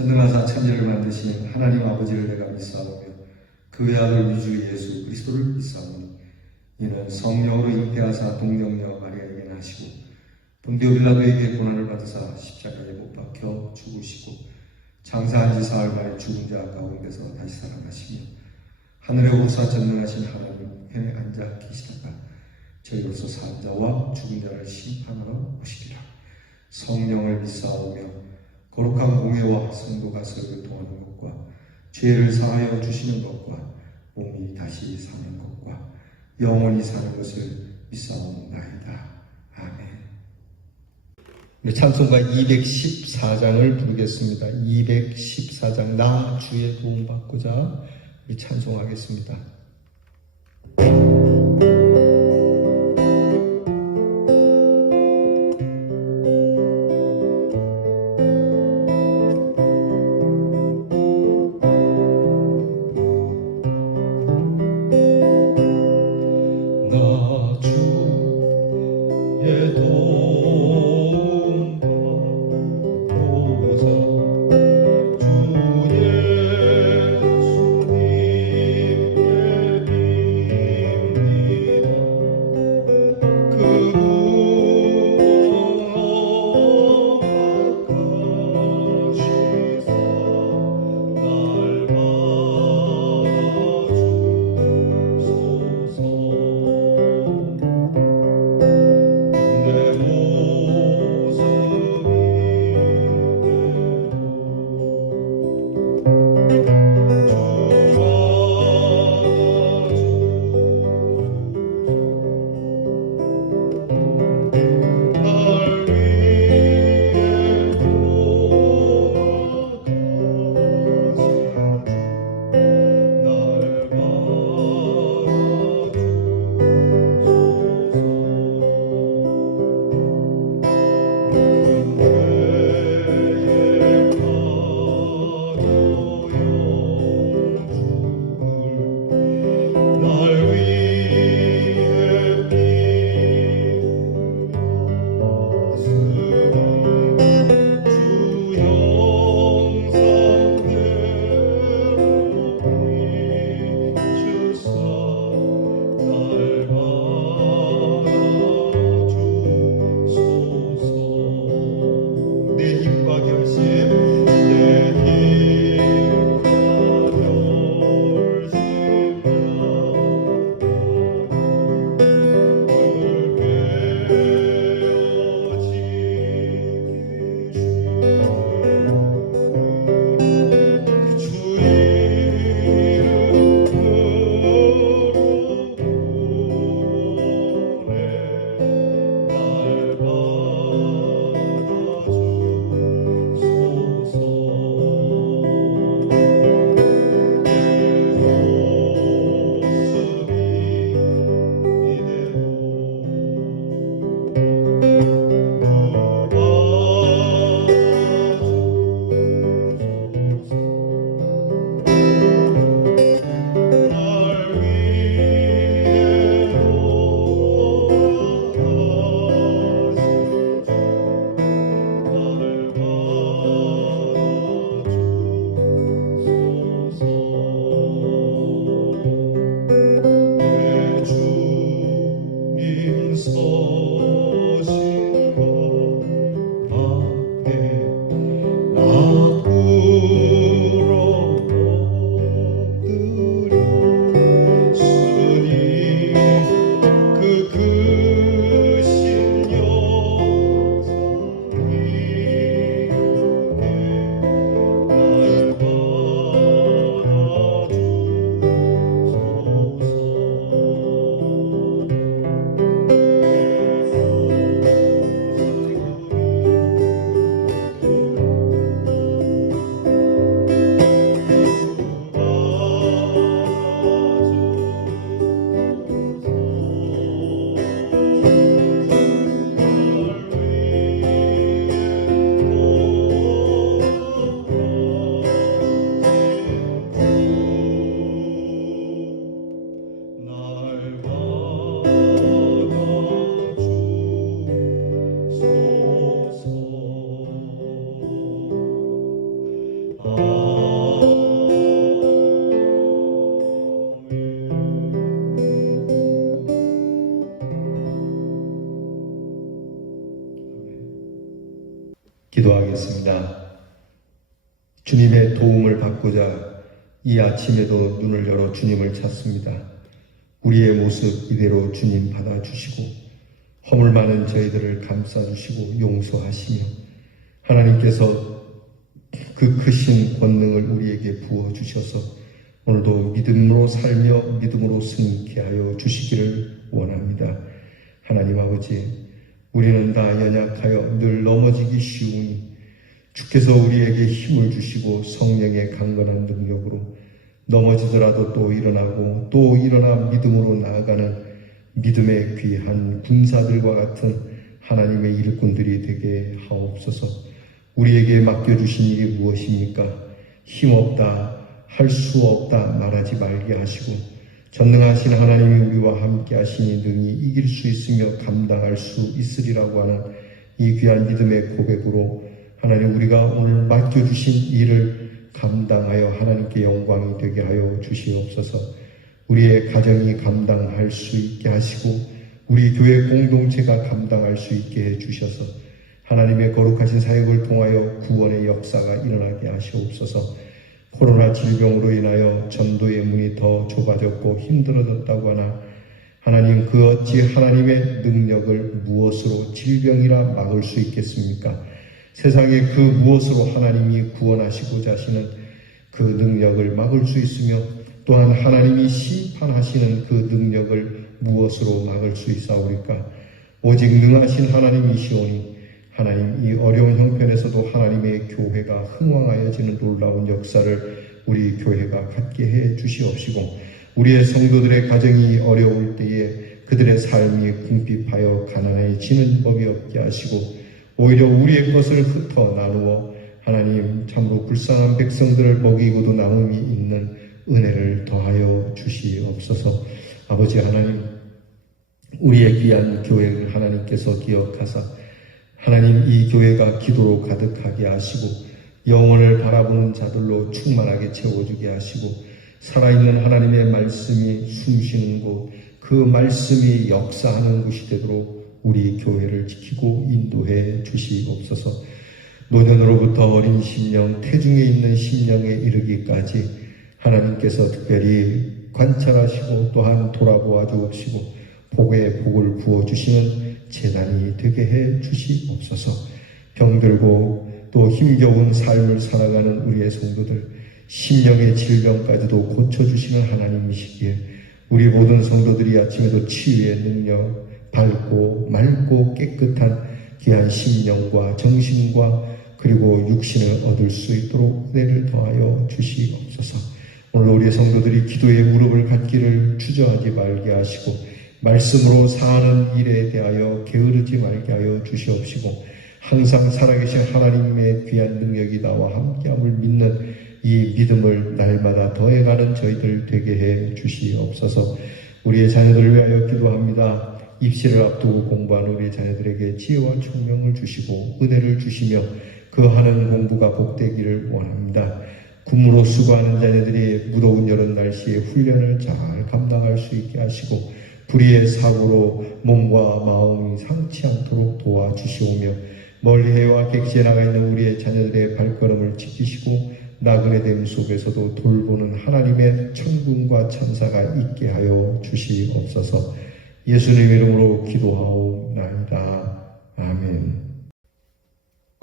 전능하사 천지를 만드신 하나님 아버지를 내가 믿사오며 그의 아들 위주 예수 그리스도를 믿사오니 이는 성령으로 잉태하사 동정녀 마리아에게 나시고 본디오 빌라도에게 고난을 받으사 십자가에 못 박혀 죽으시고 장사한 지 사흘 만에 죽은 자 가운데서 다시 살아나시며 하늘에 오르사 전능하신 하나님께 앉아 계시다가 저희로서 산 자와 죽은 자를 심판하러 오시리라. 성령을 믿사오며 거룩한 공회와 성도가 서로 통하는 것과 죄를 사하여 주시는 것과 몸이 다시 사는 것과 영원히 사는 것을 믿사옵나이다. 아멘. 우리 찬송가 214장을 부르겠습니다. 214장 나 주의 도움 받고자 우리 찬송하겠습니다. 주님의 도움을 받고자 이 아침에도 눈을 열어 주님을 찾습니다. 우리의 모습 이대로 주님 받아주시고 허물 많은 저희들을 감싸주시고 용서하시며 하나님께서 그 크신 권능을 우리에게 부어주셔서 오늘도 믿음으로 살며 믿음으로 승리케 하여 주시기를 원합니다. 하나님 아버지, 우리는 다 연약하여 늘 넘어지기 쉬우니 주께서 우리에게 힘을 주시고 성령의 강건한 능력으로 넘어지더라도 또 일어나고 또 일어나 믿음으로 나아가는 믿음의 귀한 군사들과 같은 하나님의 일꾼들이 되게 하옵소서. 우리에게 맡겨주신 일이 무엇입니까? 힘없다, 할 수 없다 말하지 말게 하시고 전능하신 하나님이 우리와 함께 하시니 능히 이길 수 있으며 감당할 수 있으리라고 하는 이 귀한 믿음의 고백으로 하나님, 우리가 오늘 맡겨주신 일을 감당하여 하나님께 영광이 되게 하여 주시옵소서. 우리의 가정이 감당할 수 있게 하시고 우리 교회 공동체가 감당할 수 있게 해주셔서 하나님의 거룩하신 사역을 통하여 구원의 역사가 일어나게 하시옵소서. 코로나 질병으로 인하여 전도의 문이 더 좁아졌고 힘들어졌다고 하나 하나님, 그 어찌 하나님의 능력을 무엇으로 질병이라 막을 수 있겠습니까? 세상에 그 무엇으로 하나님이 구원하시고자 하시는 그 능력을 막을 수 있으며 또한 하나님이 심판하시는 그 능력을 무엇으로 막을 수 있사오리까? 오직 능하신 하나님이시오니 하나님, 이 어려운 형편에서도 하나님의 교회가 흥왕하여지는 놀라운 역사를 우리 교회가 갖게 해 주시옵시고 우리의 성도들의 가정이 어려울 때에 그들의 삶이 궁핍하여 가난해지는 법이 없게 하시고 오히려 우리의 것을 흩어 나누어 하나님, 참으로 불쌍한 백성들을 먹이고도 남음이 있는 은혜를 더하여 주시옵소서. 아버지 하나님, 우리의 귀한 교회를 하나님께서 기억하사 하나님, 이 교회가 기도로 가득하게 하시고 영혼을 바라보는 자들로 충만하게 채워주게 하시고 살아있는 하나님의 말씀이 숨쉬는 곳, 그 말씀이 역사하는 곳이 되도록 우리 교회를 지키고 인도해 주시옵소서. 노년으로부터 어린 심령, 태중에 있는 심령에 이르기까지 하나님께서 특별히 관찰하시고 또한 돌아보아 주옵시고 복에 복을 부어주시는 재단이 되게 해 주시옵소서. 병들고 또 힘겨운 삶을 살아가는 우리의 성도들, 심령의 질병까지도 고쳐주시는 하나님이시기에 우리 모든 성도들이 아침에도 치유의 능력, 밝고 맑고 깨끗한 귀한 심령과 정신과 그리고 육신을 얻을 수 있도록 은혜를 더하여 주시옵소서. 오늘 우리의 성도들이 기도의 무릎을 갖기를 주저하지 말게 하시고 말씀으로 사는 일에 대하여 게으르지 말게 하여 주시옵시고 항상 살아계신 하나님의 귀한 능력이 나와 함께함을 믿는 이 믿음을 날마다 더해가는 저희들 되게 해 주시옵소서. 우리의 자녀들을 위하여 기도합니다. 입시를 앞두고 공부하는 우리 자녀들에게 지혜와 총명을 주시고 은혜를 주시며 그 하는 공부가 복되기를 원합니다. 군무로 수고하는 자녀들이 무더운 여름 날씨에 훈련을 잘 감당할 수 있게 하시고 불의의 사고로 몸과 마음이 상치 않도록 도와주시오며 멀리 해와 객지에 나가 있는 우리의 자녀들의 발걸음을 지키시고 나그네 됨 속에서도 돌보는 하나님의 천군과 천사가 있게 하여 주시옵소서. 예수님 이름으로 기도하옵나이다. 아멘.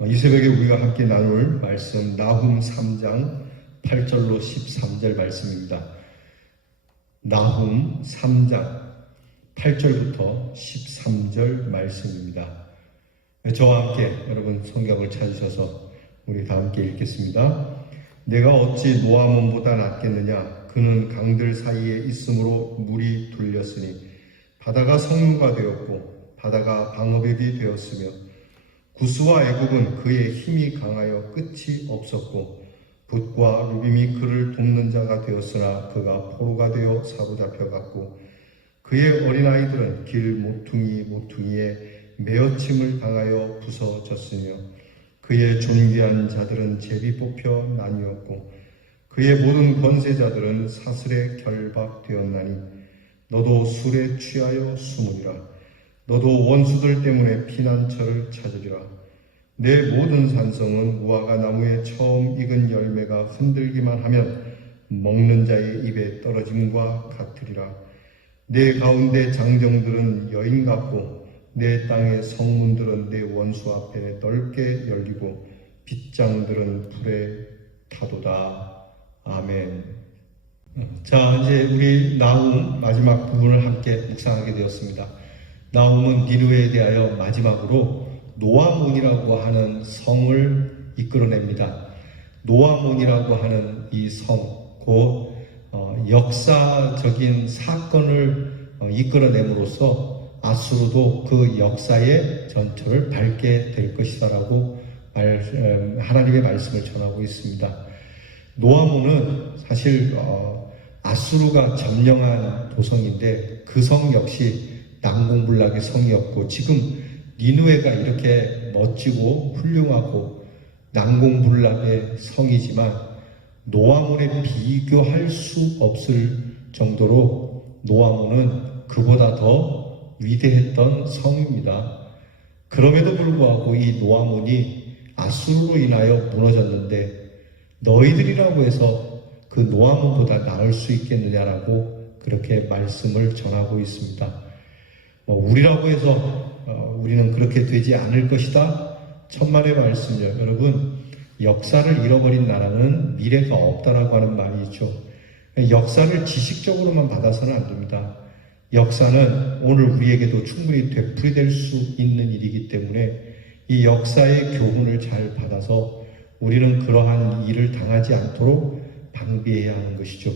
이 새벽에 우리가 함께 나눌 말씀 나훔 3장 8절로 13절 말씀입니다. 나훔 3장 8절부터 13절 말씀입니다. 저와 함께 여러분 성경을 찾으셔서 우리 다 함께 읽겠습니다. 내가 어찌 노아몬보다 낫겠느냐? 그는 강들 사이에 있으므로 물이 둘렸으니 바다가 성문가 되었고 바다가 방어벽이 되었으며 구스와 애굽은 그의 힘이 강하여 끝이 없었고 붓과 루빔이 그를 돕는 자가 되었으나 그가 포로가 되어 사로잡혀갔고 그의 어린아이들은 길 모퉁이에 매어침을 당하여 부서졌으며 그의 존귀한 자들은 제비 뽑혀 나뉘었고 그의 모든 권세자들은 사슬에 결박되었나니 너도 술에 취하여 숨으리라. 너도 원수들 때문에 피난처를 찾으리라. 내 모든 산성은 무화과 나무에 처음 익은 열매가 흔들기만 하면 먹는 자의 입에 떨어짐과 같으리라. 내 가운데 장정들은 여인 같고 내 땅의 성문들은 내 원수 앞에 넓게 열리고 빗장들은 불에 타도다. 아멘. 자, 이제 우리 나훔 마지막 부분을 함께 묵상하게 되었습니다. 나훔은 니느웨에 대하여 마지막으로 노아몬이라고 하는 성을 이끌어냅니다. 노아몬이라고 하는 이 성, 곧 역사적인 사건을 이끌어냄으로써 아수르도 그 역사의 전철을 밟게 될 것이다라고 하나님의 말씀을 전하고 있습니다. 노아몬은 사실 아수르가 점령한 도성인데 그 성 역시 난공불락의 성이었고, 지금 니느웨가 이렇게 멋지고 훌륭하고 난공불락의 성이지만 노아몬에 비교할 수 없을 정도로 노아몬은 그보다 더 위대했던 성입니다. 그럼에도 불구하고 이 노아몬이 아수르로 인하여 무너졌는데 너희들이라고 해서 그 노아몬보다 나을 수 있겠느냐라고 그렇게 말씀을 전하고 있습니다. 우리라고 해서 우리는 그렇게 되지 않을 것이다. 천만의 말씀이요. 여러분, 역사를 잃어버린 나라는 미래가 없다라고 하는 말이 있죠. 역사를 지식적으로만 받아서는 안 됩니다. 역사는 오늘 우리에게도 충분히 되풀이될 수 있는 일이기 때문에 이 역사의 교훈을 잘 받아서 우리는 그러한 일을 당하지 않도록 방비해야 하는 것이죠.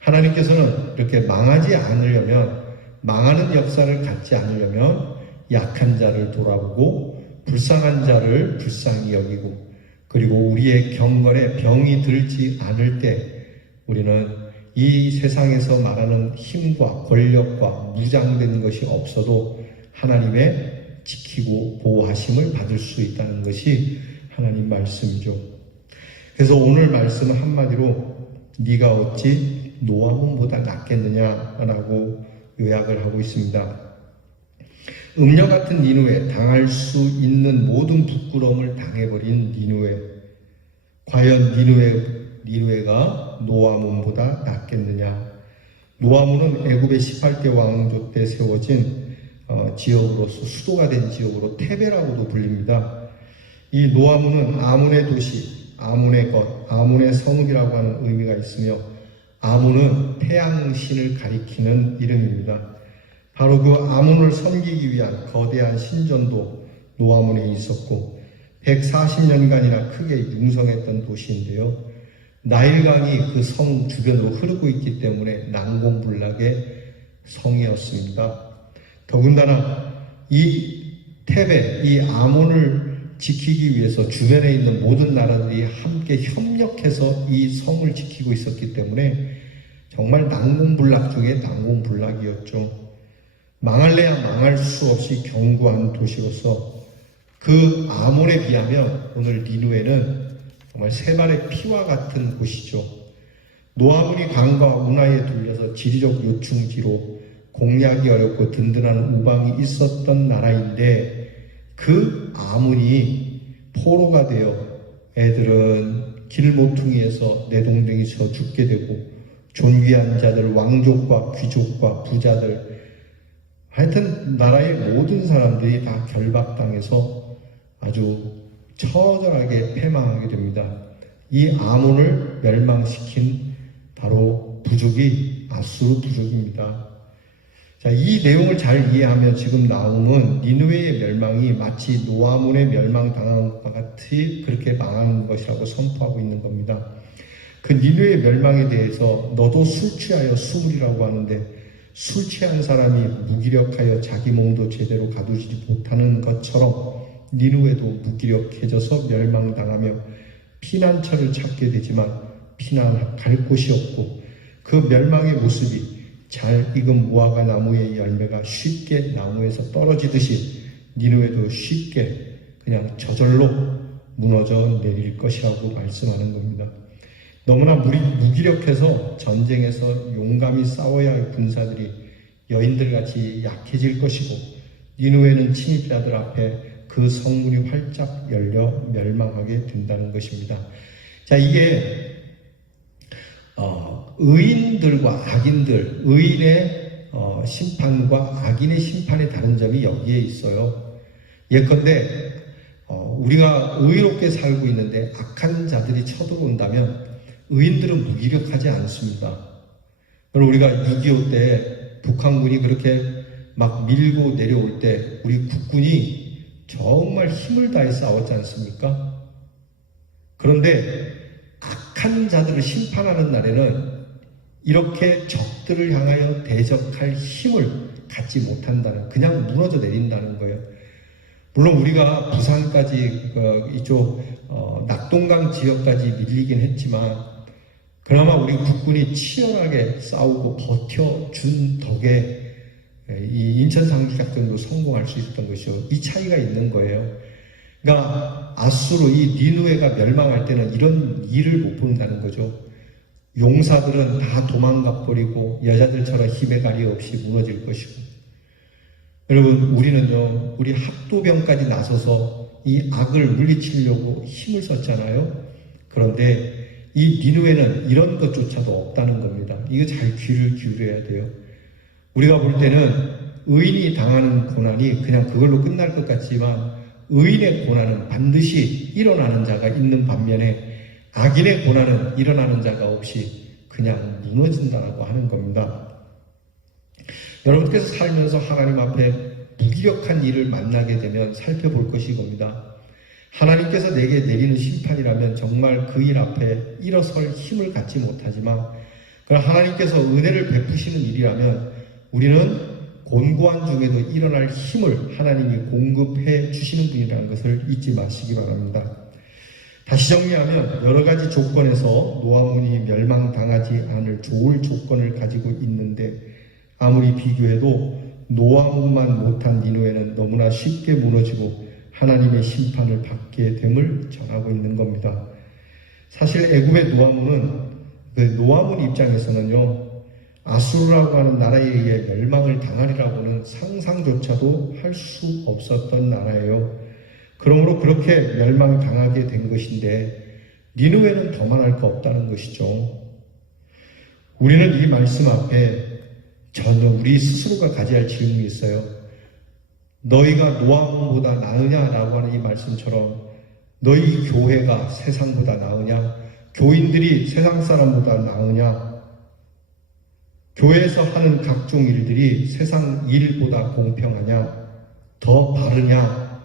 하나님께서는 이렇게 망하지 않으려면, 망하는 역사를 갖지 않으려면 약한 자를 돌아보고 불쌍한 자를 불쌍히 여기고, 그리고 우리의 경건에 병이 들지 않을 때 우리는 이 세상에서 말하는 힘과 권력과 무장된 것이 없어도 하나님의 지키고 보호하심을 받을 수 있다는 것이 하나님 말씀이죠. 그래서 오늘 말씀은 한마디로 네가 어찌 노아몬보다 낫겠느냐라고 요약을 하고 있습니다. 음녀 같은 니느웨, 당할 수 있는 모든 부끄러움을 당해버린 니느웨, 과연 니느웨가 노아몬보다 낫겠느냐? 노아몬은 애굽의 18대 왕조 때 세워진 지역으로서 수도가 된 지역으로 테베라고도 불립니다. 이 노아몬은 아몬의 도시, 아몬의 것, 아몬의 성읍이라고 하는 의미가 있으며, 아몬은 태양신을 가리키는 이름입니다. 바로 그 아몬을 섬기기 위한 거대한 신전도 노아몬에 있었고 140년간이나 크게 융성했던 도시인데요. 나일강이 그 성 주변으로 흐르고 있기 때문에 난공불락의 성이었습니다. 더군다나 이 테베, 이 아몬을 지키기 위해서 주변에 있는 모든 나라들이 함께 협력해서 이 성을 지키고 있었기 때문에 정말 난공불락 중에 난공불락이었죠. 망할래야 망할 수 없이 견고한 도시로서 그 아몬에 비하면 오늘 니느웨는 정말 세 발의 피와 같은 곳이죠. 노아몬이 강과 운하에 둘려서 지리적 요충지로 공략이 어렵고 든든한 우방이 있었던 나라인데, 그 아몬이 포로가 되어 애들은 길모퉁이에서 내동댕이 쳐 죽게 되고 존귀한 자들, 왕족과 귀족과 부자들, 하여튼 나라의 모든 사람들이 다 결박당해서 아주 처절하게 패망하게 됩니다. 이 아몬을 멸망시킨 바로 부족이 아수르 부족입니다. 자, 이 내용을 잘 이해하면 지금 나훔은 니느웨의 멸망이 마치 노아몬의 멸망당한 것과 같이 그렇게 망한 것이라고 선포하고 있는 겁니다. 그 니느웨의 멸망에 대해서 너도 술 취하여 수물이라고 하는데, 술 취한 사람이 무기력하여 자기 몸도 제대로 가두지 못하는 것처럼 니느웨도 무기력해져서 멸망당하며 피난처를 찾게 되지만 피난갈 곳이 없고, 그 멸망의 모습이 잘 익은 무화과 나무의 열매가 쉽게 나무에서 떨어지듯이 니느웨도 쉽게 그냥 저절로 무너져 내릴 것이라고 말씀하는 겁니다. 너무나 무기력해서 전쟁에서 용감히 싸워야 할 군사들이 여인들같이 약해질 것이고, 니느웨는 침입자들 앞에 그 성문이 활짝 열려 멸망하게 된다는 것입니다. 자, 이게 의인들과 악인들, 의인의 심판과 악인의 심판의 다른 점이 여기에 있어요. 예컨대 우리가 의롭게 살고 있는데 악한 자들이 쳐들어온다면 의인들은 무기력하지 않습니다. 우리가 6.25 때 북한군이 그렇게 막 밀고 내려올 때 우리 국군이 정말 힘을 다해 싸웠지 않습니까? 그런데 악한 자들을 심판하는 날에는 이렇게 적들을 향하여 대적할 힘을 갖지 못한다는, 그냥 무너져 내린다는 거예요. 물론 우리가 부산까지 이쪽 낙동강 지역까지 밀리긴 했지만 그나마 우리 국군이 치열하게 싸우고 버텨준 덕에 이 인천 상륙작전도 성공할 수 있었던 것이요. 이 차이가 있는 거예요. 그러니까 아수르, 이 니느웨가 멸망할 때는 이런 일을 못 본다는 거죠. 용사들은 다 도망가 버리고 여자들처럼 힘에 가리 없이 무너질 것이고, 여러분 우리는요, 우리 학도병까지 나서서 이 악을 물리치려고 힘을 썼잖아요. 그런데 이 니느웨는 이런 것조차도 없다는 겁니다. 이거 잘 귀를 기울여야 돼요. 우리가 볼 때는 의인이 당하는 고난이 그냥 그걸로 끝날 것 같지만 의인의 고난은 반드시 일어나는 자가 있는 반면에 악인의 고난은 일어나는 자가 없이 그냥 무너진다라고 하는 겁니다. 여러분께서 살면서 하나님 앞에 무기력한 일을 만나게 되면 살펴볼 것이 겁니다. 하나님께서 내게 내리는 심판이라면 정말 그 일 앞에 일어설 힘을 갖지 못하지만, 그러나 하나님께서 은혜를 베푸시는 일이라면 우리는 곤고한 중에도 일어날 힘을 하나님이 공급해 주시는 분이라는 것을 잊지 마시기 바랍니다. 다시 정리하면 여러 가지 조건에서 노아문이 멸망당하지 않을 좋을 조건을 가지고 있는데 아무리 비교해도 노아문만 못한 니느웨는 너무나 쉽게 무너지고 하나님의 심판을 받게 됨을 전하고 있는 겁니다. 사실 애굽의 노아문은 노아문 입장에서는요, 아수르라고 하는 나라에 의해 멸망을 당하리라고는 상상조차도 할 수 없었던 나라예요. 그러므로 그렇게 멸망당하게 된 것인데 니느웨는 더만 할 거 없다는 것이죠. 우리는 이 말씀 앞에 전혀 우리 스스로가 가져야 할 질문이 있어요. 너희가 노아문보다 나으냐라고 하는 이 말씀처럼 너희 교회가 세상보다 나으냐? 교인들이 세상 사람보다 나으냐? 교회에서 하는 각종 일들이 세상 일보다 공평하냐? 더 바르냐?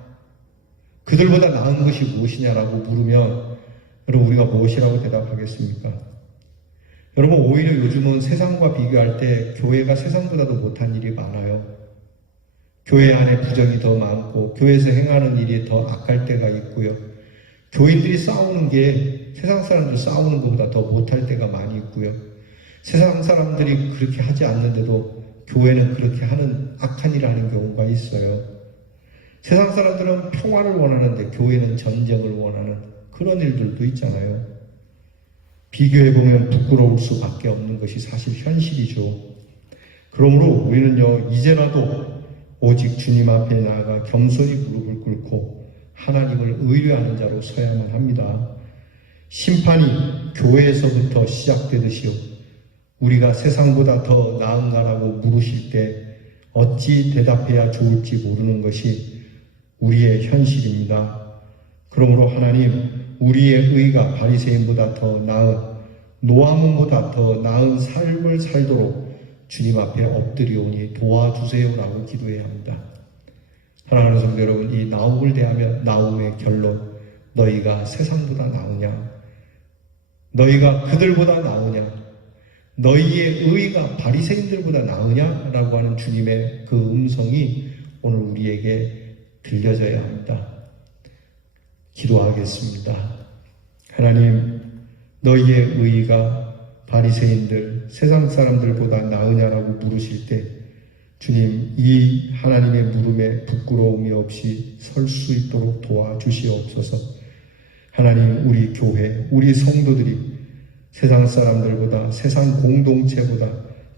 그들보다 나은 것이 무엇이냐라고 물으면 여러분 우리가 무엇이라고 대답하겠습니까? 여러분 오히려 요즘은 세상과 비교할 때 교회가 세상보다도 못한 일이 많아요. 교회 안에 부정이 더 많고 교회에서 행하는 일이 더 악할 때가 있고요. 교인들이 싸우는 게 세상 사람들 싸우는 것보다 더 못할 때가 많이 있고요. 세상 사람들이 그렇게 하지 않는데도 교회는 그렇게 하는 악한 일을 하는 경우가 있어요. 세상 사람들은 평화를 원하는데 교회는 전쟁을 원하는 그런 일들도 있잖아요. 비교해보면 부끄러울 수밖에 없는 것이 사실 현실이죠. 그러므로 우리는요, 이제라도 오직 주님 앞에 나아가 겸손히 무릎을 꿇고 하나님을 의뢰하는 자로 서야만 합니다. 심판이 교회에서부터 시작되듯이요, 우리가 세상보다 더 나은가라고 물으실 때 어찌 대답해야 좋을지 모르는 것이 우리의 현실입니다. 그러므로 하나님, 우리의 의가 바리새인보다 더 나은, 노아문보다 더 나은 삶을 살도록 주님 앞에 엎드리오니 도와주세요라고 기도해야 합니다. 사랑하는 성도 여러분, 이 나움을 대하며 나움의 결론, 너희가 세상보다 나으냐? 너희가 그들보다 나으냐? 너희의 의가 바리새인들보다 나으냐? 라고 하는 주님의 그 음성이 오늘 우리에게 들려져야 합니다. 기도하겠습니다. 하나님, 너희의 의가 바리새인들, 세상 사람들보다 나으냐라고 물으실 때 주님, 이 하나님의 물음에 부끄러움이 없이 설 수 있도록 도와주시옵소서. 하나님, 우리 교회, 우리 성도들이 세상 사람들보다, 세상 공동체보다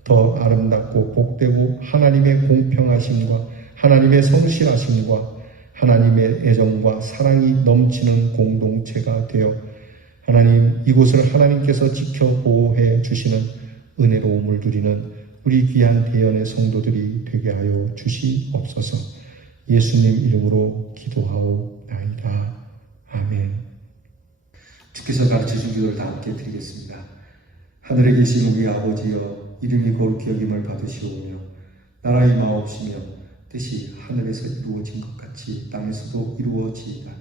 더 아름답고 복되고 하나님의 공평하심과 하나님의 성실하심과 하나님의 애정과 사랑이 넘치는 공동체가 되어 하나님 이곳을 하나님께서 지켜 보호해 주시는 은혜로움을 누리는 우리 귀한 대연의 성도들이 되게 하여 주시옵소서. 예수님 이름으로 기도하옵나이다. 아멘. 주께서 가르쳐준 기도를 다 함께 드리겠습니다. 하늘에 계신 우리 아버지여, 이름이 거룩히 여김을 받으시오며 나라 임하옵시며 뜻이 하늘에서 이루어진 것 같이 땅에서도 이루어지이다.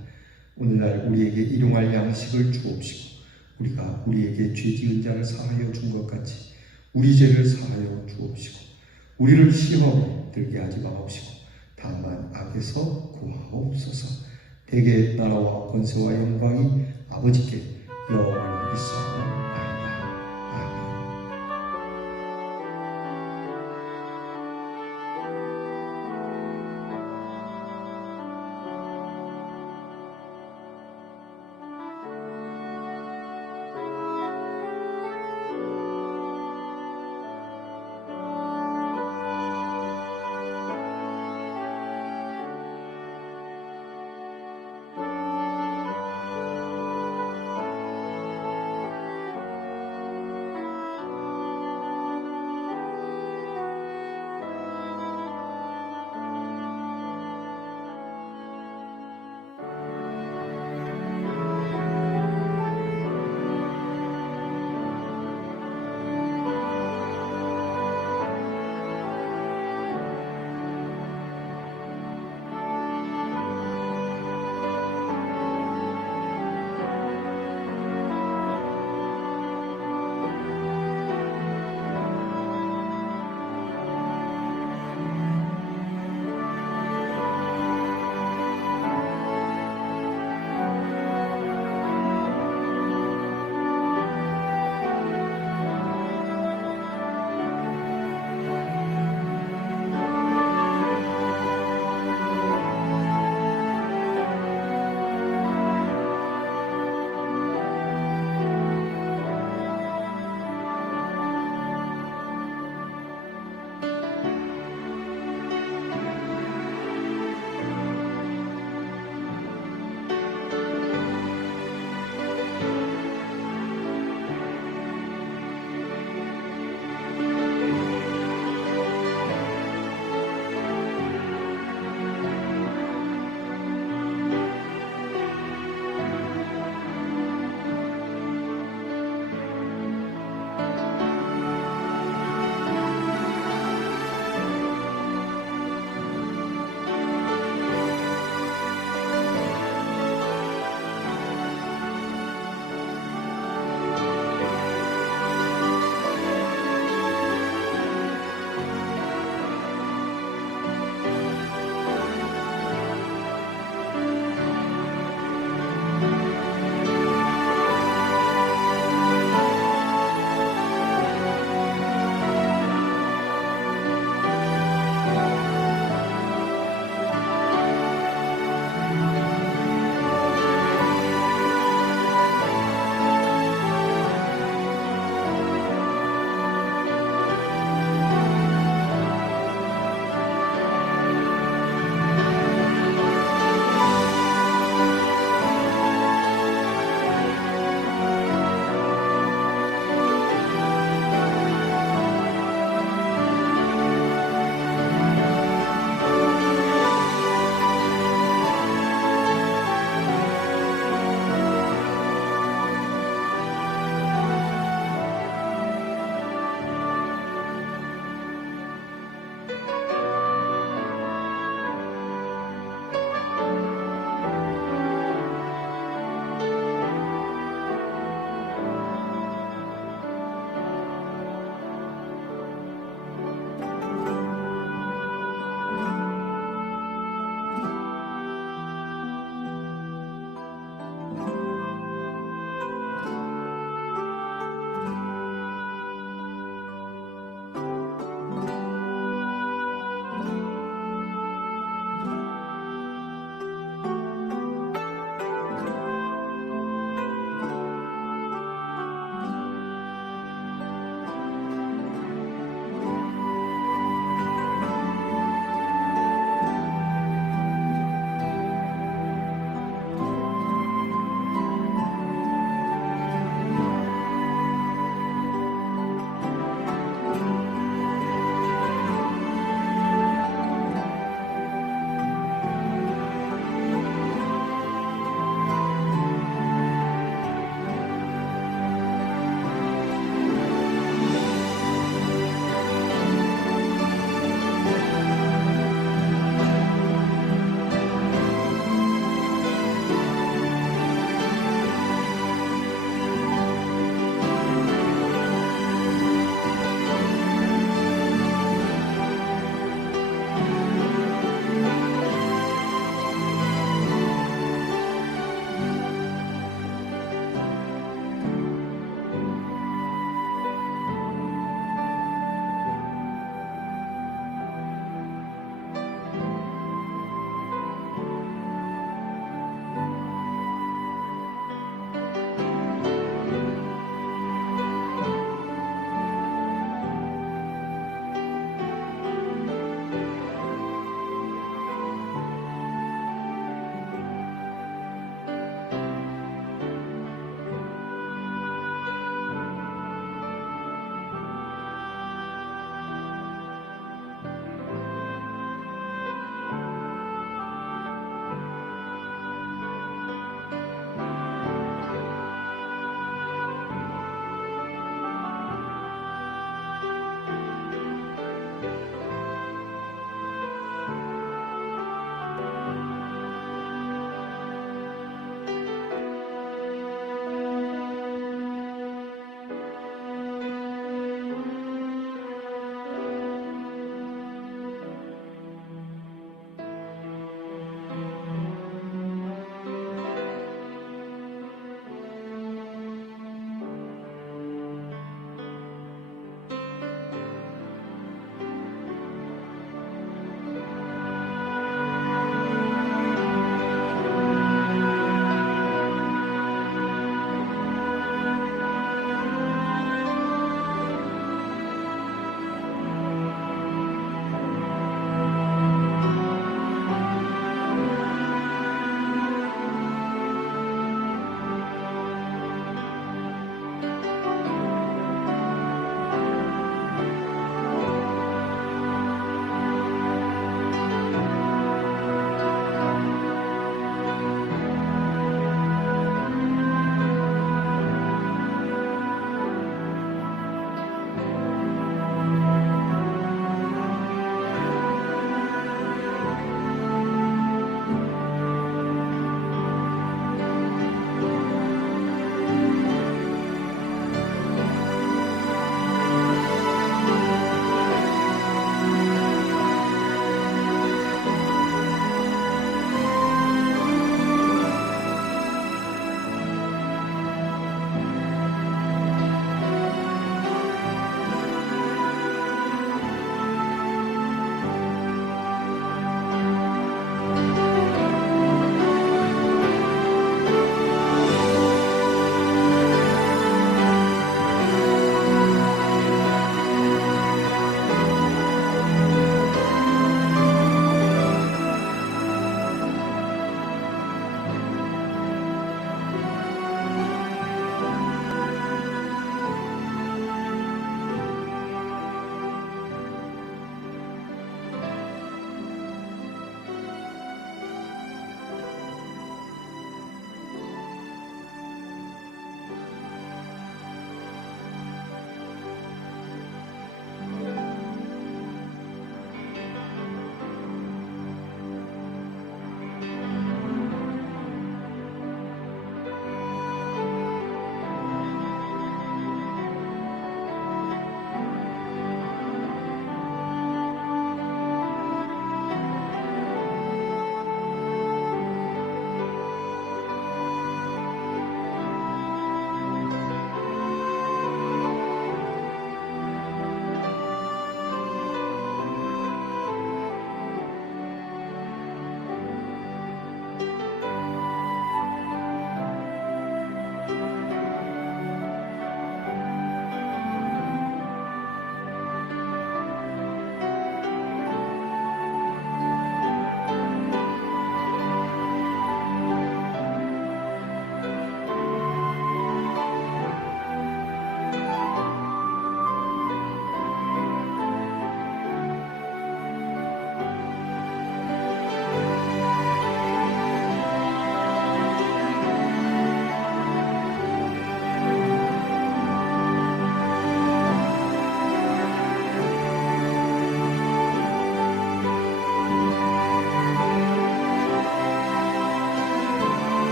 오늘날 우리에게 일용할 양식을 주옵시고 우리가 우리에게 죄 지은 자를 사하여 준 것 같이 우리 죄를 사하여 주옵시고 우리를 시험에 들게 하지 마옵시고 다만 악에서 구하옵소서. 대개 나라와 권세와 영광이 아버지께 영원히 있어